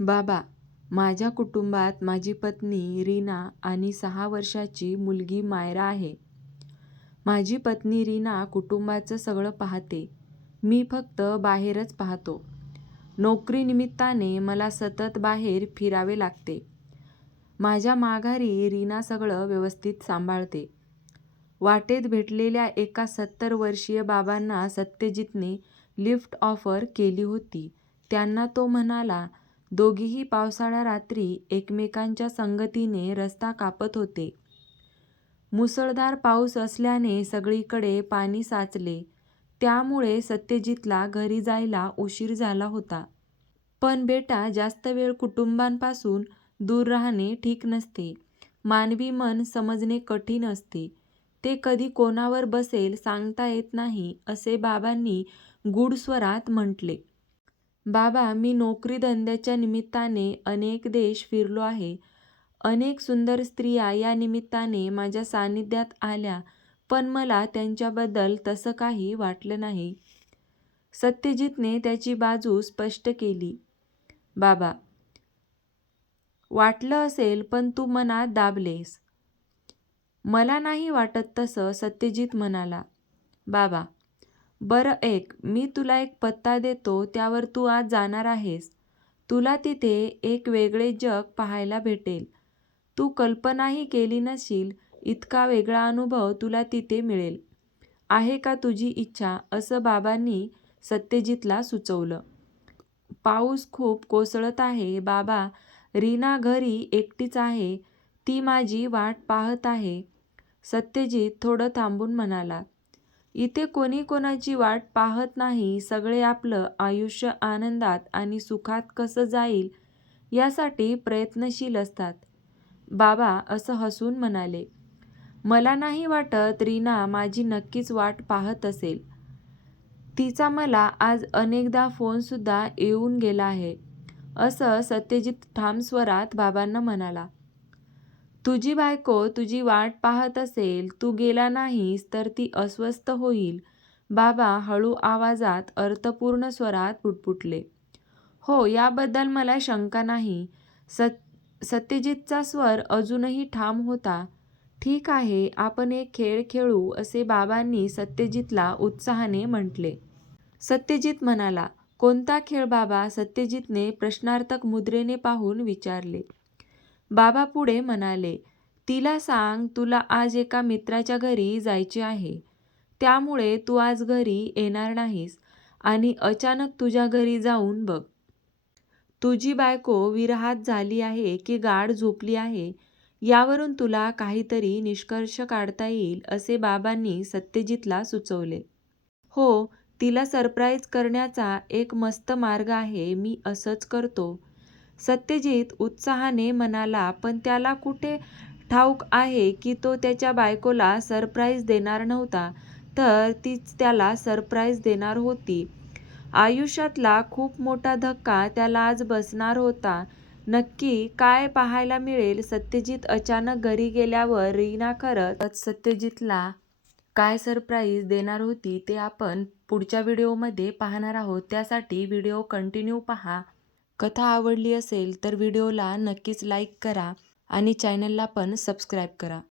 बाबा, माझ्या कुटुंबात माझी पत्नी रीना आणि 6 वर्षाची मुलगी मायरा आहे. माझी पत्नी रीना कुटुंबाचं सगळं पाहते. मी फक्त बाहेरच पाहतो. नोकरीनिमित्ताने मला सतत बाहेर फिरावे लागते. माझ्या माघारी रीना सगळं व्यवस्थित सांभाळते. वाटेत भेटलेल्या एका 70 वर्षीय बाबांना सत्यजितने लिफ्ट ऑफर केली होती. त्यांना तो म्हणाला. दोघेही पावसाळ्या रात्री एकमेकांच्या संगतीने रस्ता कापत होते. मुसळधार पाऊस असल्याने सगळीकडे पाणी साचले. त्यामुळे सत्यजितला घरी जायला उशीर झाला होता. पण बेटा, जास्त वेळ कुटुंबांपासून दूर राहणे ठीक नसते. मानवी मन समजणे कठीण असते. ते कधी कोणावर बसेल सांगता येत नाही, असे बाबांनी गूढ स्वरात म्हटले. बाबा, मी नोकरी-धंद्याच्या निमित्ताने अनेक देश फिरलो आहे. अनेक सुंदर स्त्रिया या निमित्ताने माझ्या सान्निध्यात आल्या, पण मला त्यांच्याबद्दल तसं काही वाटलं नाही. सत्यजितने त्याची बाजू स्पष्ट केली. बाबा, वाटलं असेल, पण तू मनात दाबलेस. मला नाही वाटत तसं, सत्यजित म्हणाला. बाबा, बरं ऐक, मी तुला एक पत्ता देतो, त्यावर तू आज जाणार आहेस. तुला तिथे एक वेगळे जग पाहायला भेटेल. तू कल्पनाही केली नसशील इतका वेगळा अनुभव तुला तिथे मिळेल. आहे का तुझी इच्छा, असं बाबांनी सत्यजितला सुचवलं. पाऊस खूप कोसळत आहे बाबा. रीना घरी एकटीच आहे. ती माझी वाट पाहत आहे. सत्यजित थोडं थांबून म्हणाला. इथे कोणी कोणाची वाट पाहत नाही. सगळे आपलं आयुष्य आनंदात आणि सुखात कसं जाईल यासाठी प्रयत्नशील असतात. बाबा असं हसून म्हणाले. मला नाही वाटत रीना माझी नक्कीच वाट पाहत असेल. तिचा मला आज अनेकदा फोनसुद्धा येऊन गेला आहे, असं सत्यजित ठाम स्वरात बाबांना म्हणाला. तुझी बायको तुझी वाट पाहत असेल, तू गेला नाहीस तर ती अस्वस्थ होईल. बाबा हळू आवाजात अर्थपूर्ण स्वरात पुटपुटले. हो, याबद्दल मला शंका नाही. सत्यजितचा स्वर अजूनही ठाम होता. ठीक आहे, आपण एक खेळ खेळू, असे बाबांनी सत्यजितला उत्साहाने म्हटले. सत्यजित म्हणाला. कोणता खेळ बाबा? सत्यजितने प्रश्नार्थक मुद्रेने पाहून विचारले. बाबा पुढे म्हणाले. तिला सांग, तुला आज एका मित्राच्या घरी जायचे आहे. त्यामुळे तू आज घरी येणार नाहीस आणि अचानक तुझ्या घरी जाऊन बघ. तुझी बायको विरहात झाली आहे की गाढ झोपली आहे, यावरून तुला काहीतरी निष्कर्ष काढता येईल, असे बाबांनी सत्यजितला सुचवले. हो, तिला सरप्राईज करण्याचा एक मस्त मार्ग आहे. मी असंच करतो. सत्यजित उत्साहाने म्हणाला. पण त्याला कुठे ठाऊक आहे की तो त्याच्या बायकोला सरप्राईज देणार नव्हता, तर तीच त्याला सरप्राईज देणार होती. आयुष्यातला खूप मोठा धक्का त्याला आज बसणार होता. नक्की काय पाहायला मिळेल? सत्यजित अचानक घरी गेल्यावर रीना खरंच सत्यजितला काय सरप्राईज देणार होती ते आपण पुढच्या व्हिडिओमध्ये पाहणार आहोत. त्यासाठी व्हिडिओ कंटिन्यू पहा. कथा आवडली असेल तर व्हिडिओला नक्कीच लाईक करा आणि चॅनलला पण सबस्क्राईब करा.